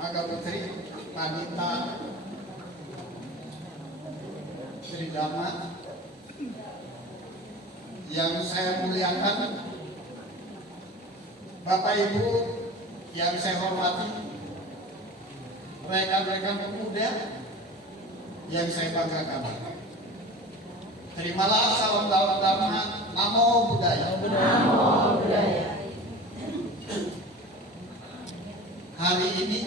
Maka Putri Panita Tridama yang saya muliakan, Bapak Ibu yang saya hormati, rekan-rekan pemuda yang saya banggakan. Terimalah salam dhamma, namo buddhaya. Namo buddhaya. Hari ini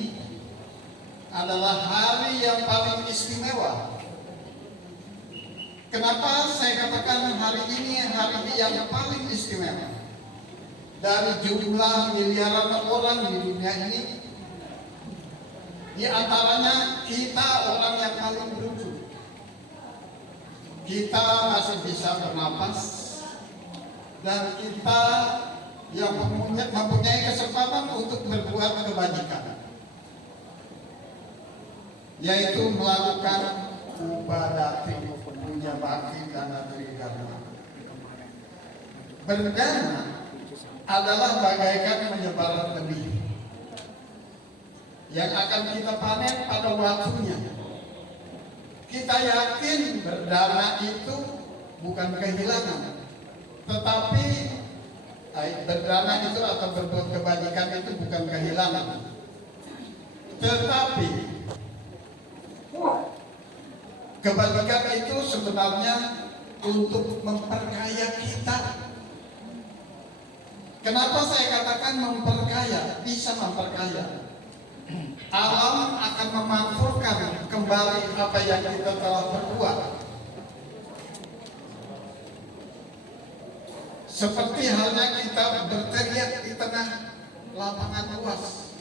adalah hari yang paling istimewa. Kenapa saya katakan hari ini hari yang paling istimewa? Dari jumlah miliaran orang di dunia ini, di antaranya kita orang yang paling beruntung. Kita masih bisa bernapas, dan kita yang mempunyai kesempatan untuk berbuat kebajikan, yaitu melakukan ubadati punya bakti dan tridharma. Berdana adalah bagaikan menyebar benih yang akan kita panen pada waktunya. Kita yakin berdana itu bukan kehilangan, tetapi berdana itu atau berbuat kebajikan itu bukan kehilangan, tetapi kebajikan itu sebenarnya untuk memperkaya kita. Kenapa saya katakan memperkaya? Bisa memperkaya. Alam akan memanfaatkan kembali apa yang kita telah berbuat. Seperti halnya kita berteriak di tengah lapangan luas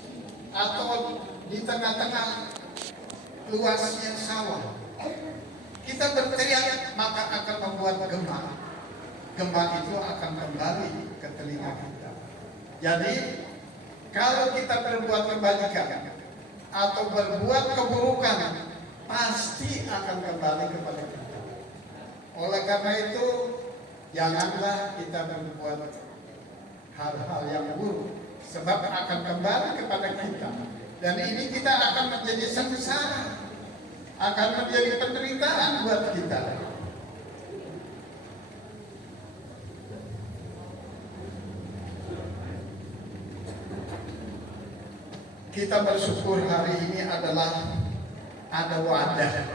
atau di tengah-tengah luasnya sawah. Kita berteriak, maka akan membuat gema. Gema itu akan kembali ke telinga kita. Jadi kalau kita berbuat kebajikan atau berbuat keburukan, pasti akan kembali kepada kita. Oleh karena itu, janganlah kita berbuat hal-hal yang buruk, sebab akan kembali kepada kita. Dan ini kita akan menjadi sengsara, akan menjadi penderitaan buat kita. Kita bersyukur hari ini adalah ada wadah,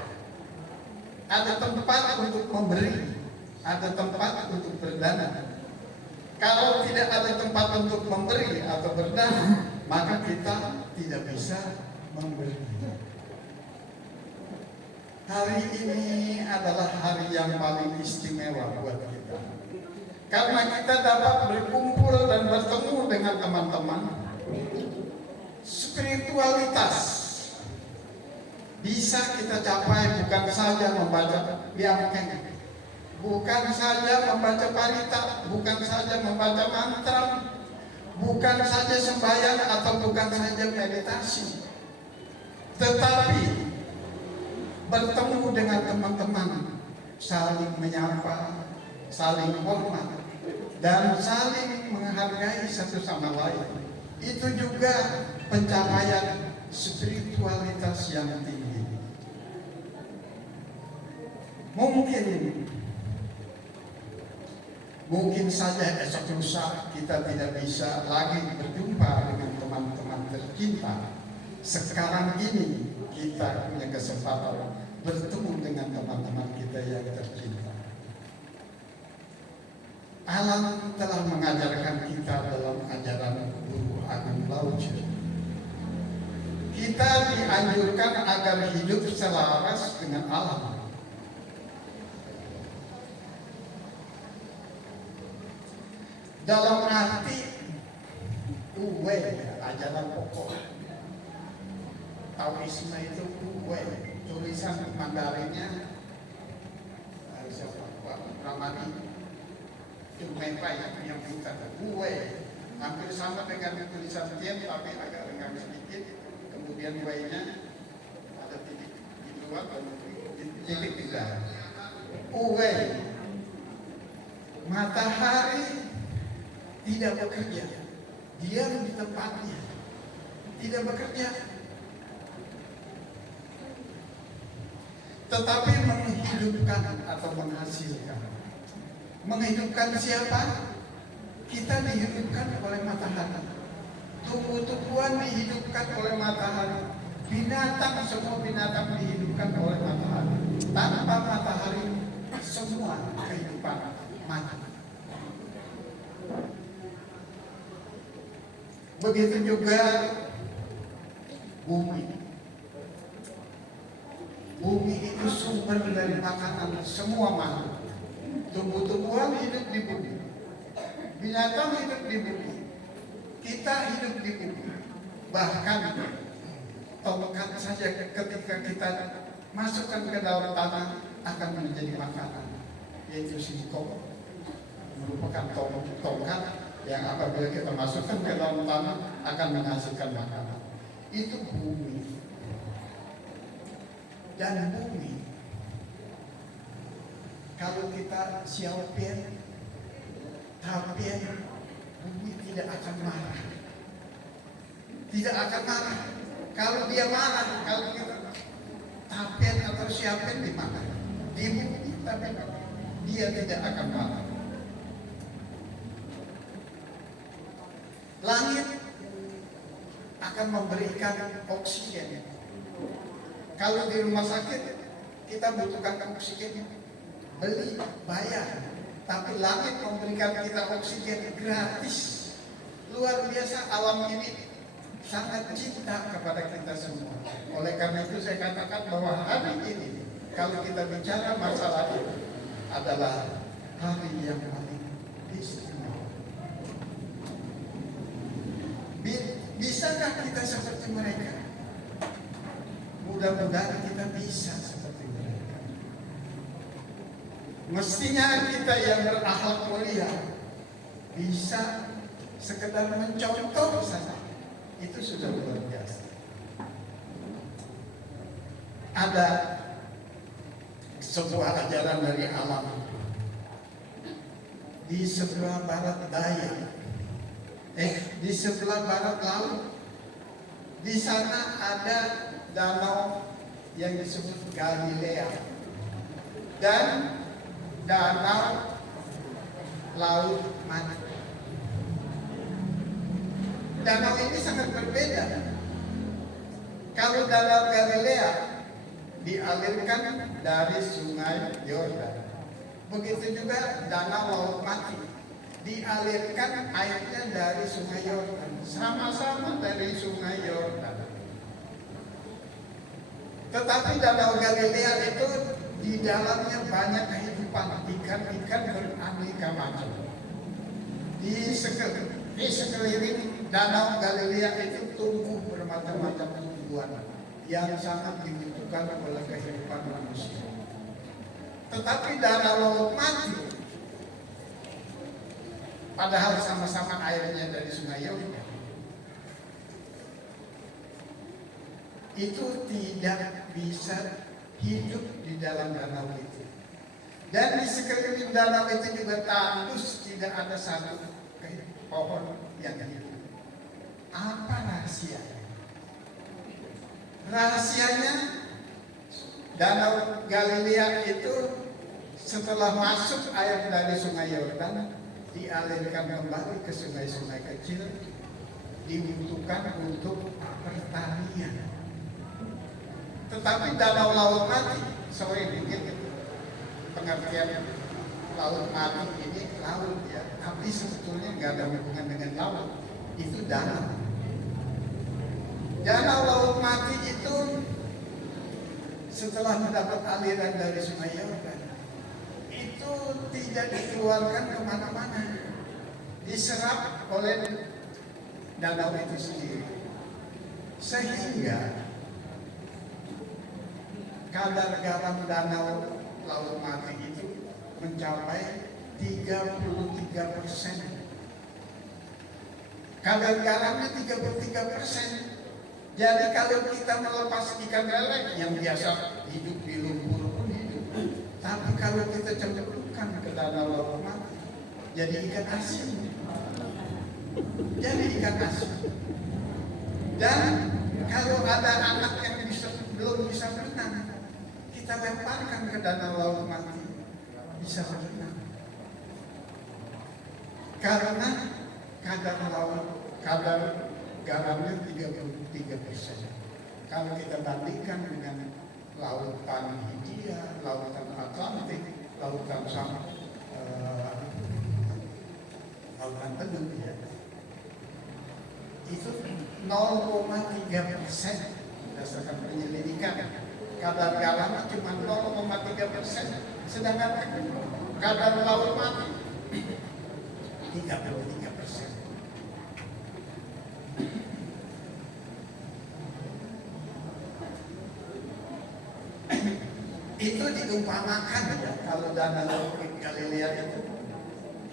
ada tempat untuk memberi, ada tempat untuk berdana. Kalau tidak ada tempat untuk memberi atau berdana, maka kita tidak bisa memberi. Hari ini adalah hari yang paling istimewa buat kita, karena kita dapat berkumpul dan bertemu dengan teman-teman. Spiritualitas bisa kita capai bukan saja membaca biangkeng, bukan saja membaca parita, bukan saja membaca mantra, bukan saja sembahyang atau bukan saja meditasi, tetapi bertemu dengan teman-teman, saling menyapa, saling hormat, dan saling menghargai satu sama lain. Itu juga pencapaian spiritualitas yang tinggi. Mungkin saja esok lusa kita tidak bisa lagi berjumpa dengan teman-teman tercinta. Sekarang ini kita punya kesempatan bertemu dengan teman-teman kita yang tercinta. Alam telah mengajarkan kita dalam ajaran Guru Agung Lauce. Kita dianjurkan agar hidup selaras dengan alam. Dalam arti ajaran pokok. Taoisme itu tulisan Mandarinnya Ramani. Jumpa yang kita hampir sama dengan tulisan Tien, tapi agak lengkap sedikit. Kemudian Y-nya ada titik di luar dan titik di dalam. Matahari tidak bekerja, diam di tempatnya, tidak bekerja. tetapi menghidupkan atau menghasilkan. Menghidupkan siapa? Kita dihidupkan oleh matahari. Tumbuh-tumbuhan dihidupkan oleh matahari. Binatang, semua binatang dihidupkan oleh matahari. Tanpa matahari, semua kehidupan mati. Begitu juga bumi. Bumi itu sumber dari makanan semua makhluk. Tumbuh-tumbuhan hidup di bumi. Binatang hidup di bumi. Kita hidup di bumi. Bahkan tongkat saja ketika kita masukkan ke dalam tanah akan menjadi makanan, yaitu singkong, merupakan tongkat yang apabila kita masukkan ke dalam tanah akan menghasilkan makanan. Itu bumi. Dan bumi, kalau kita siapin, tapin, bumi tidak akan marah. Tidak akan marah. Kalau dia marah, kalau kita tapin atau siapin di mana? Di bumi, tapi dia tidak akan marah. Langit akan memberikan oksigen. Kalau di rumah sakit kita butuhkan oksigen, beli, bayar. Tapi langit memberikan kita oksigen gratis. Luar biasa, alam ini sangat cinta kepada kita semua. Oleh karena itu saya katakan bahwa hari ini kalau kita bicara masalah itu adalah hari yang paling istimewa. Bisakah kita seperti mereka? Mudah-mudahan kita bisa seperti mereka. Mestinya kita yang berakhlak mulia bisa sekedar mencontoh saja. Itu sudah luar biasa. Ada sebuah ajaran dari alam di sebelah barat daya, di sebelah barat laut. Di sana ada danau yang disebut Galilea dan danau Laut Mati. Danau ini sangat berbeda. Kalau danau Galilea dialirkan dari Sungai Yordan, begitu juga danau Laut Mati dialirkan airnya dari Sungai Yordan, sama-sama dari Sungai Yordan. Tetapi danau Galilea itu di dalamnya banyak kehidupan, ikan-ikan beraneka macam. Di sekeliling danau Galilea itu tumbuh bermacam-macam tumbuhan yang sangat dibutuhkan oleh kehidupan manusia. Tetapi danau Laut Mati, padahal sama-sama airnya dari Sungai Yordan, itu tidak bisa hidup di dalam danau itu. Dan di sekeliling danau itu juga tandus, tidak ada satu pohon yang hidup. Apa rahasianya? Rahasianya, danau Galilea itu setelah masuk air dari Sungai Yordan dialirkan kembali ke sungai-sungai kecil, dibutuhkan untuk pertanian. Tetapi danau Laut Mati, sorry dikit pengertian Laut Mati ini laut ya, tapi sebetulnya nggak ada hubungan dengan laut, itu danau. Danau Laut Mati itu setelah mendapat aliran dari Sungai Yordan, itu tidak dikeluarkan kemana-mana, diserap oleh danau itu sendiri, sehingga kadar garam danau Laut Mati itu mencapai 33%. Kadar garamnya 33%. Jadi kalau kita melepas ikan lele yang biasa hidup di lumpur pun hidup, tapi kalau kita cemplungkan ke danau Laut Mati, jadi ikan asin. Jadi ikan asin. Dan kalau ada anak yang belum bisa berenang, kita lemparkan ke danau laut mati, bisa berenang. Karena kadar garamnya 33%. Kalau kita bandingkan dengan lautan Hindia, lautan Atlantik, lautan lautan Teluk, ya, itu 0,3% berdasarkan penyelidikan. Kadar garamnya cuma 0,3%, sedangkan kadar laut mati 33%. Itu diumpamakan, ya, kalau danau Galilea itu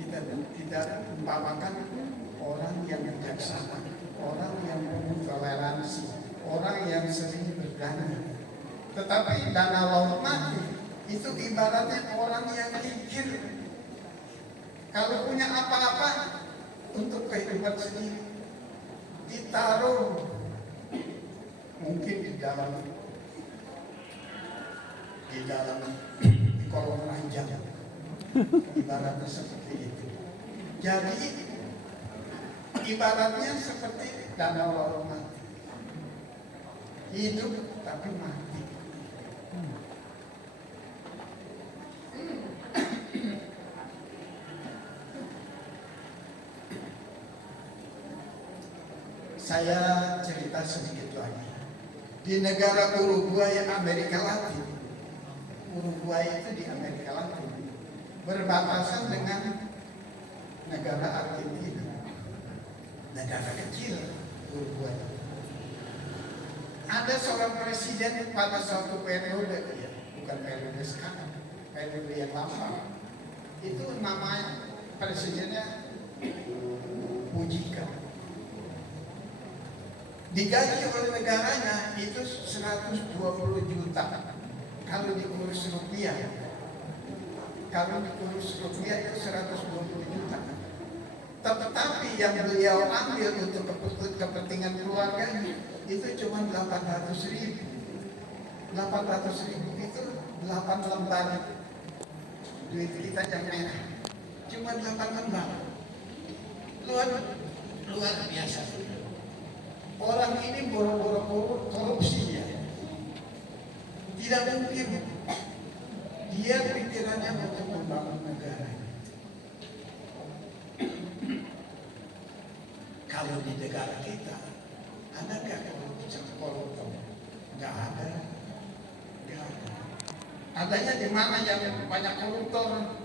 kita umpamakan orang yang bijaksana, orang yang penuh toleransi, orang yang sering berdana. Tetapi danau laut mati itu ibaratnya orang yang kikir. Kalau punya apa-apa untuk kehidupan sendiri, ditaruh mungkin di kolom ranjang, ibaratnya seperti itu. Jadi ibaratnya seperti danau laut mati, hidup tapi mati. Saya cerita sedikit lagi. Di negara Uruguay, Amerika Latin. Uruguay itu di Amerika Latin, berbatasan dengan negara Argentina. Negara kecil Uruguay. Ada seorang presiden pada suatu periode, ya, bukan periode sekarang, periode yang lama. Itu namanya presidennya Mujica. Digaji oleh negaranya itu 120 juta. Kalau dikurs rupiah, itu 120 juta. Tetapi yang beliau ambil untuk kepentingan keluarganya itu cuma 800 ribu. 800 ribu itu 8 lembar duit kita yang merah. Cuma 8 lembar. Luar biasa. Orang ini boro-boro korupsi, ya. Tidak mungkin dia pikirannya untuk membangun negara. Kalau di negara kita ada nggak koruptor? Nggak ada. Adanya di mana yang banyak koruptor?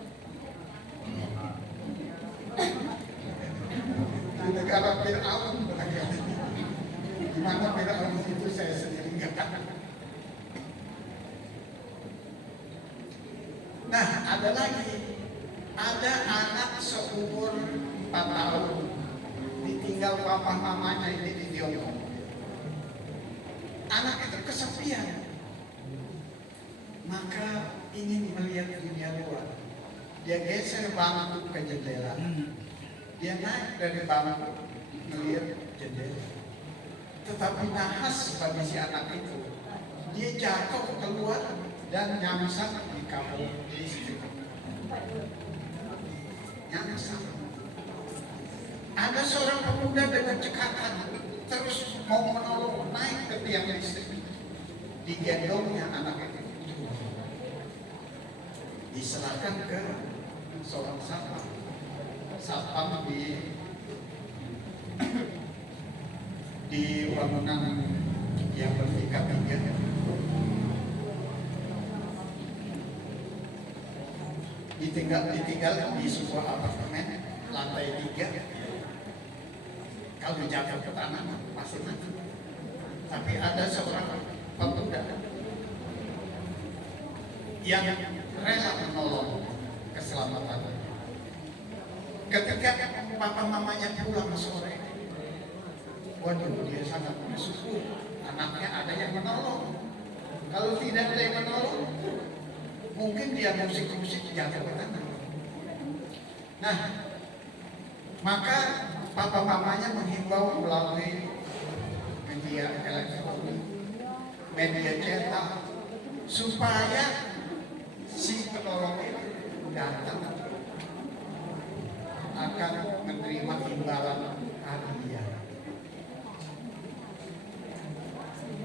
Di negara Fir'aun. Di mana Fir'aun itu saya sendiri nggak tahu. Nah, ada lagi, ada anak seumur 4 tahun ditinggal papa mamanya ini di Tiongkok. Anak itu kesepian, maka ingin melihat dunia luar. Dia geser bangku ke jendela, dia naik dari bangku melihat jendela. Tetapi nahas bagi si anak itu, dia jatuh keluar dan nyamsak di kampung listrik. Nyamsak. Ada seorang pemuda dengan cekatan terus mau menolong naik ke tiang listrik. Digendongnya anak itu, diserahkan ke seorang satpam di bangunan yang bertingkat 3. Ditinggal di sebuah apartemen lantai 3. Kalau jatuh ke tanah pasti mati. Tapi ada seorang pemuda yang rela menolong keselamatannya. Ketika papa mamanya pulang sore, waduh, dia sangat bersyukur anaknya ada yang menolong. Kalau tidak ada yang menolong, mungkin dia musik-musik jatuh ke tanah. Nah, maka papa mamanya menghimbau melalui media elektronik, media cetak, supaya si penolong itu datang akan menerima imbalan hari dia.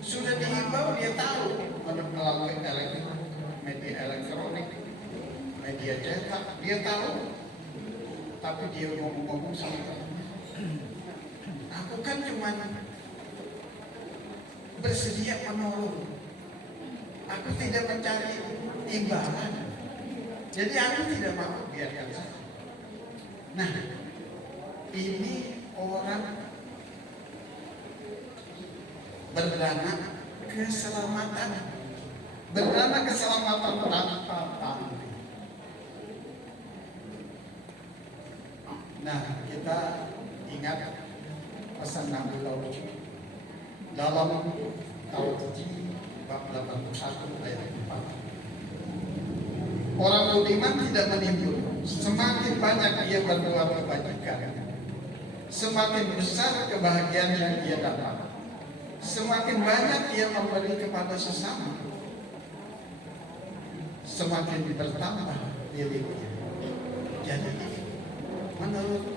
Sudah dihimbau, dia tahu melalui media elektronik, media cetak, dia tahu, tapi dia ngomong-ngomong sama temannya, aku kan cuma bersedia menolong, aku tidak mencari imbalan, jadi aku tidak mau, biarkan saja. Nah, ini orang berdana keselamatan tanpa pamrih. Nah, kita ingat pesan Nabi Daud dalam Taurat bab 81 ayat 4. Orang budiman tidak menimbul, semakin banyak ia berbuat kebajikan, semakin besar kebahagiaan yang ia dapat, semakin banyak ia memberi kepada sesama, semakin bertambah miliknya. Jadi menurut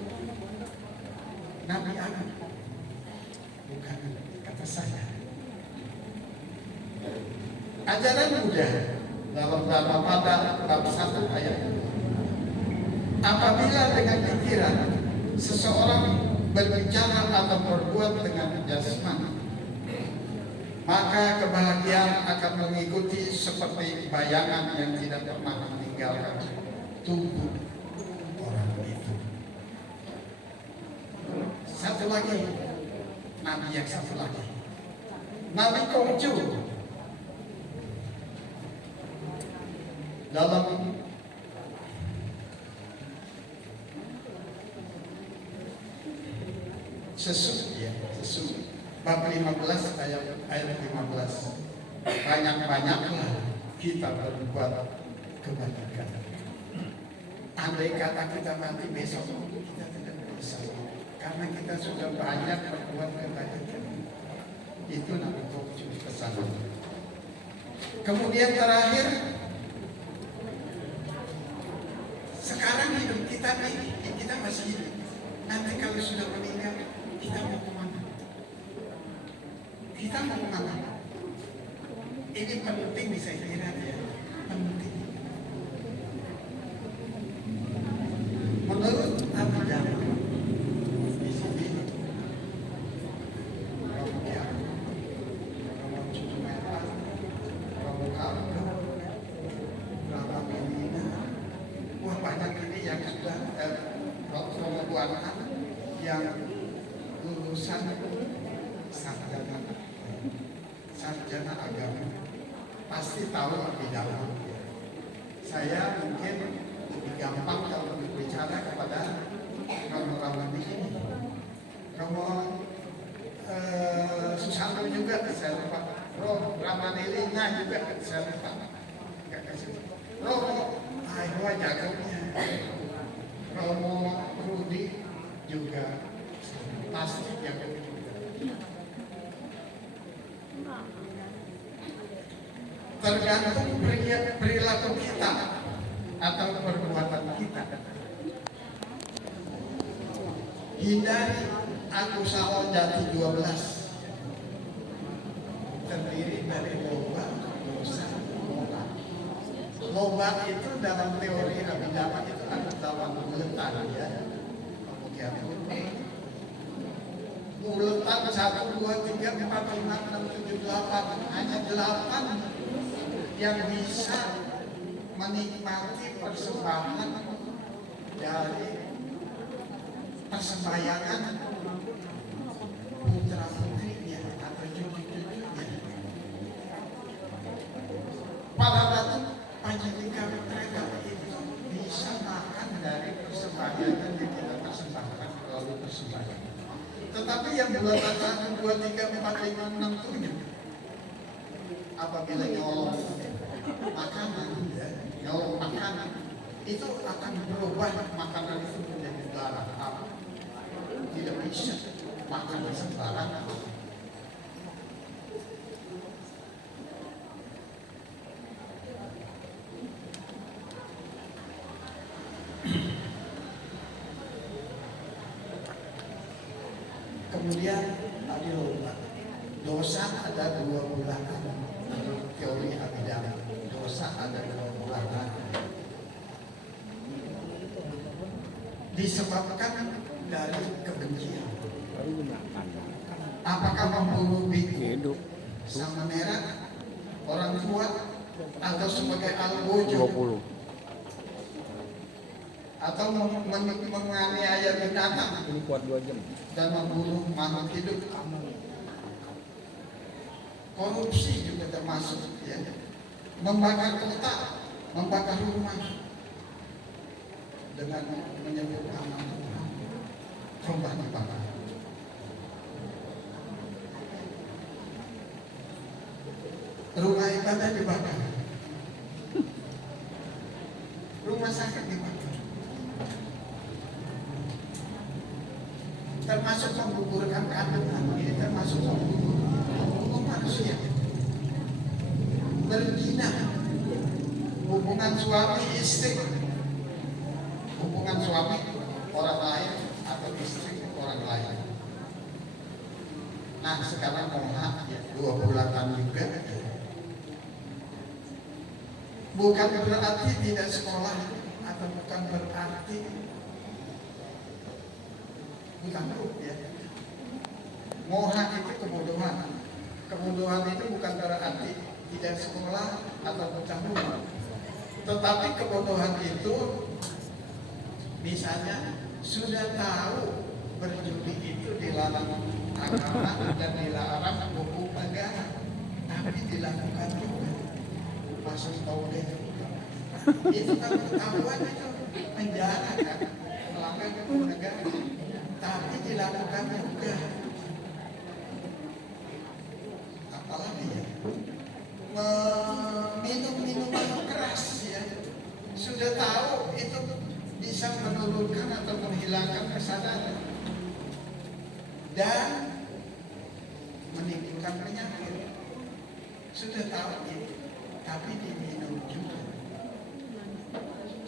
Nabi Adam, bukan kata saya. Ajaran Buddha dalam Dhammapada bab 1 ayat 2. Apabila dengan pikiran seseorang berbicara atau berbuat dengan jasmani, maka kebahagiaan akan mengikuti seperti bayangan yang tidak pernah meninggalkan tubuh orang itu. Satu lagi, Nabi yang satu lagi, Nabi Kongju dalam Sesuk bab 15 ayat 15. Banyak-banyaklah kita berbuat kebajikan. Andai kata kita mati besok, kita tidak bisa, karena kita sudah banyak berbuat kebajikan. Itu Nabi Kongju pesan. Kemudian terakhir, sekarang hidup kita ini, kita masih hidup. Nanti kalau sudah meninggal, kita mau kemana? Kita mau kemana? Ini penting, bisa kira ya, penting. Menurut Abu Dhabi, di sini, Romo Cucu Merah, Romo Kalka, Romo Melina, wah banyak ini yang sudah Romo Buana yang lulusan sarjana agama, pasti tahu lebih dalam. Saya mungkin lebih gampang kalau berbicara kepada Romo ini. Romo Susanto juga saya lupa, Romo Ramanelinya juga saya lupa, nggak kasih. Romo Ayo jagonya, Romo Rudi juga pasti jago juga. Tergantung perilaku kita atau perbuatan kita. Hindari aku sahur jati 12, terdiri dari loba, dosa, loba. Loba itu dalam teori Abhidhamma itu ada 8 buletan ya. Kemudian buletan 1, 2, 3, 4, 5, 6, 7, 8, hanya 8 yang bisa menikmati persembahan dari persembayangan putra putrinya atau cucu-cucunya. Para ratu Panjendika mereka itu bisa makan dari persembahan yang kita persembahkan melalui persembahan. Tetapi yang bulatan 1, 2, 3, 4, 5, 6, 7 apabila nyolong makanan, nyolong makanan itu akan berubah makanan itu menjadi darah. Tidak bisa makan sembarangan. kemudian tadi lupa. Dosa ada 2 bulatan. Menurut teori abidama, dosa ada 2 bulatan. Disebabkan dari kebencian. Apakah membunuh biku sama merah orang tua atau sebagai algojo 20. atau menganiaya binatang Ini kuat 2 jam. dan membunuh makhluk hidup. Korupsi juga termasuk, ya. Membakar kota, membakar rumah dengan menyebut nama Tuhan, rumah dibakar. Rumah ibadah dibakar, rumah sakit dibakar, termasuk menggugurkan kandungan. Ini termasuk membunuh manusia. Berzina, hubungan suami istri, hubungan suami orang lain atau istri orang lain. Nah sekarang moha ya, 2 bulatan juga. Bukan berarti tidak sekolah atau bukan berarti bukan ya. Moha itu kebodohan. Kebodohan itu bukan berarti tidak sekolah atau bukan rumah. Tetapi kebodohan itu misalnya sudah tahu berjudi itu dilarang agama dan dilarang hukum negara, tapi dilakukan juga. Masuk tauhid itu kan ketahuan itu penjara kan, melanggar hukum negara, tapi dilakukan juga. Apalagi ya, minum minuman keras ya, sudah tahu itu bisa menurunkan atau menghilangkan kesadaran dan menimbulkan penyakit. Sudah tahu itu, tapi diminum juga.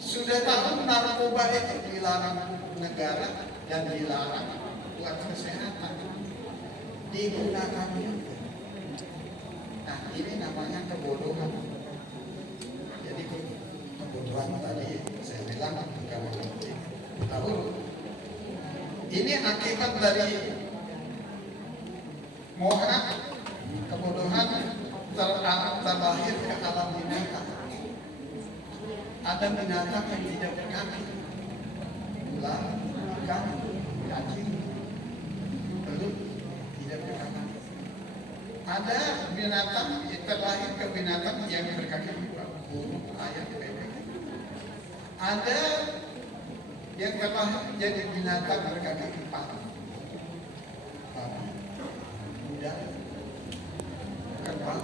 Sudah tahu narkoba itu dilarang negara dan dilarang buat kesehatan, digunakan juga. Nah ini namanya kebodohan. Jadi kebodohan tadi saya bilang bukan mengerti. Tahu? Ini akibat dari moha, kebodohan terlahir ke alam binatang. Ada binatang yang tidak berkaki, ular, ikan, anjing, belut tidak berkaki. Ada binatang yang terlahir ke binatang yang berkaki dua, burung, ayam, bebek. Ada yang terlahir jadi binatang berkaki 4, kuda, kerbau,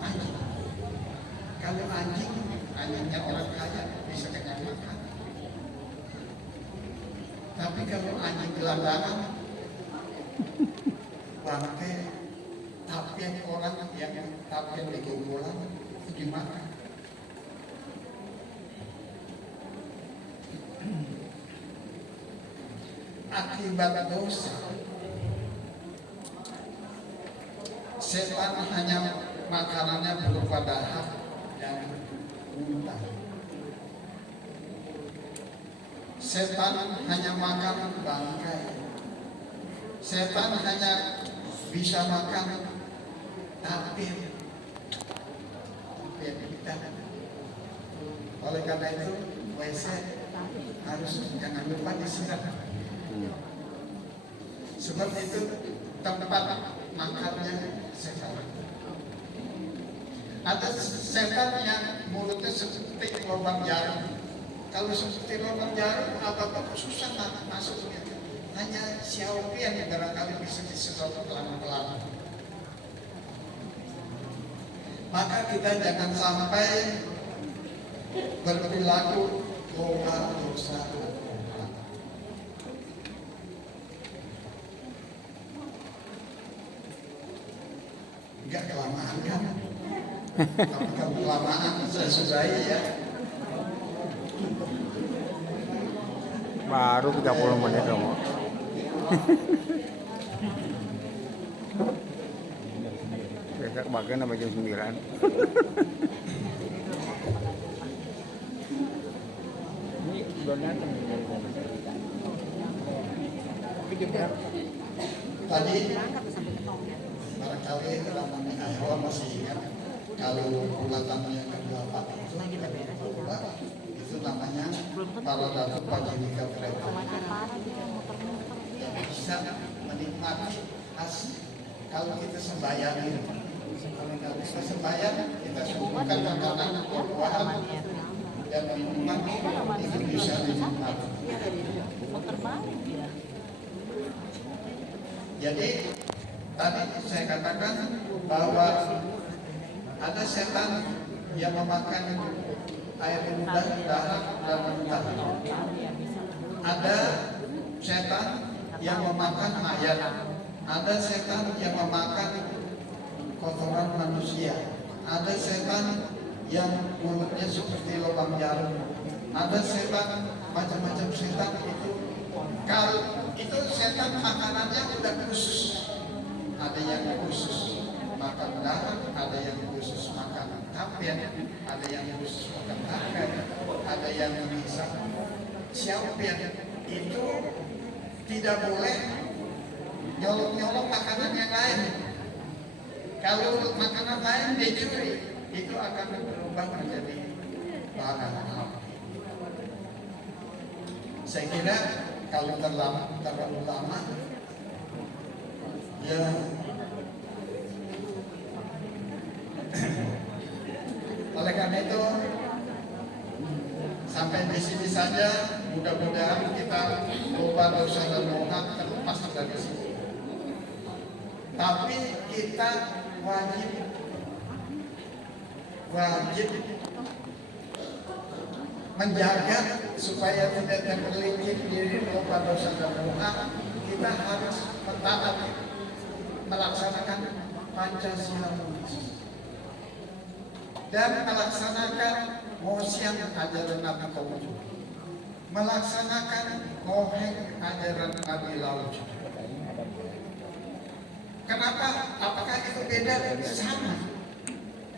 anjing. Kalau anjingnya orang kaya bisa kenyang makan. Tapi kalau anjing gelandangan, bangkai, tapian orang yang tapian di kumpulan itu dimakan. Akibat dosa, setan hanya makanannya berupa dahak dan unta. Setan hanya makan bangkai. Setan hanya bisa makan tapir. Oleh karena itu, WC harus jangan lupa disiram. Sebab itu tempat makannya setan. Ada setan yang mulutnya seperti lubang jarum. Kalau seperti lubang jarum, apa-apa susah masuknya. Hanya Xiaopian yang barangkali bisa disedot pelan-pelan. Maka kita jangan sampai berperilaku dosa. Enggak kelamaan kan? Tapi kalau kelamaan saya sudahi ya. Baru 30 menit dong. Biasa kebagian sama jam 9. Ini belum datang dari sana. Tapi jam berapa? Tadi barangkali teman-teman Ahwa masih ingat kalau bulatannya ke-8 itu namanya Paradatu Pajimika Preta. Bisa menikmati hasil kalau kita sembahyang. Kalau nggak bisa sembahyang, kita subuhkan makanan, buah-buahan dan minuman itu bisa dinikmati. Jadi tadi saya katakan bahwa ada setan yang memakan air muda, darah dan muntah. Ada setan yang memakan mayat. Ada setan yang memakan kotoran manusia. Ada setan yang mulutnya seperti lubang jarum. Ada setan, macam-macam setan itu. Kalau itu setan makanannya udah khusus. Ada yang khusus makan darah, ada yang khusus makan tapian, ada yang khusus makan tapian, ada yang mengisap siapian. Itu tidak boleh nyolok-nyolok makanan yang lain. Kalau makanan lain dicuri, itu akan berubah menjadi bahan haram. Saya kira kalau terlalu lama, ya oleh karena itu sampai di sini saja. Mudah-mudahan kita lupa dosa dan moha terlepas dari sini. Tapi kita wajib menjaga supaya tidak tergelincir diri lupa dosa dan moha. Kita harus mentaati melaksanakan Pancasila dan melaksanakan Mosian ajaran Nabi Konghucu, melaksanakan Moheng ajaran Nabi Laucu. Kenapa? Apakah itu beda? Sama.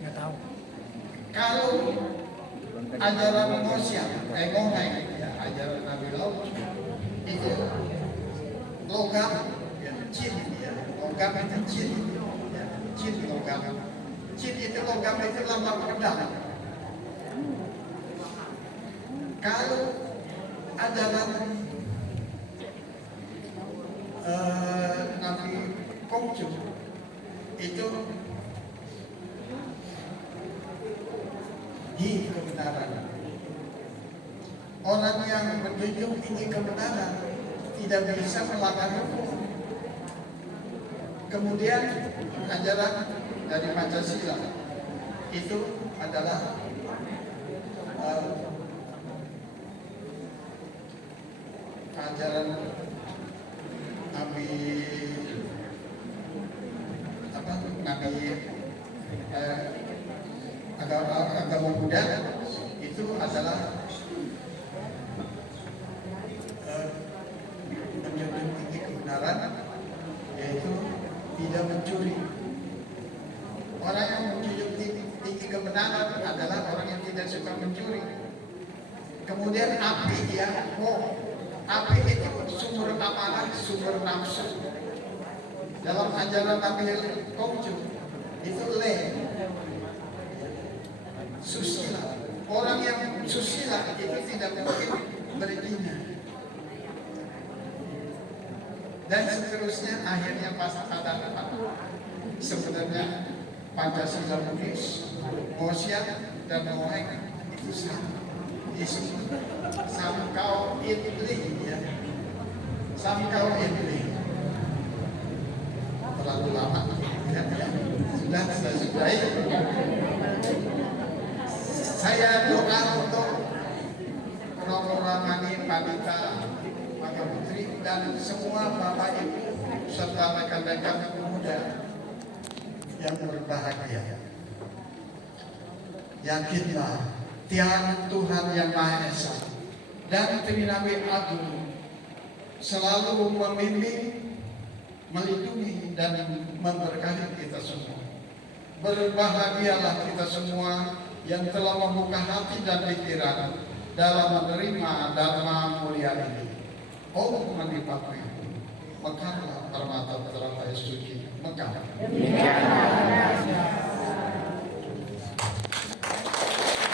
Nggak tahu. Kalau ajaran Mosian, Moheng, ya, ajaran Nabi Laucu itu logam, ya, jin, ya, logam itu jin, ya, jin logam. Jin itu logam itu lambang pedang. Kalau ajaran Nabi Konghucu itu di kebenaran. Orang yang menjunjung tinggi kebenaran tidak bisa melanggar hukum. Kemudian ajaran dari Pancasila itu adalah ajaran Nabi agama Buddha itu adalah menjunjung tinggi kebenaran, yaitu tidak mencuri. Orang yang menjunjung tinggi kebenaran adalah orang yang tidak suka mencuri. Kemudian api, ya, api itu sumber amarah, sumber nafsu. Dalam ajaran Nabi Konghucu itu susila. Orang yang susila itu tidak mungkin berzina. Dan seterusnya akhirnya pas pada sebenarnya Pancasila Buddhis, Mosian dan Moheng itu sama. Samkau Itli, ya, Samkau Itli. Terlalu lama, ya. Sudah saya sudahi. Saya doa untuk Romo Ramani, Panita, Maka Putri, dan semua Bapak Ibu serta rekan-rekan pemuda yang berbahagia. Yakinlah tiang Tuhan yang Maha Esa dan Trinawi Agung selalu membimbing, melindungi dan memberkati kita semua. Berbahagialah kita semua yang telah membuka hati dan pikiran dalam menerima dharma mulia ini. Om Mani Padme, mekarlah permata terata suci, mekar.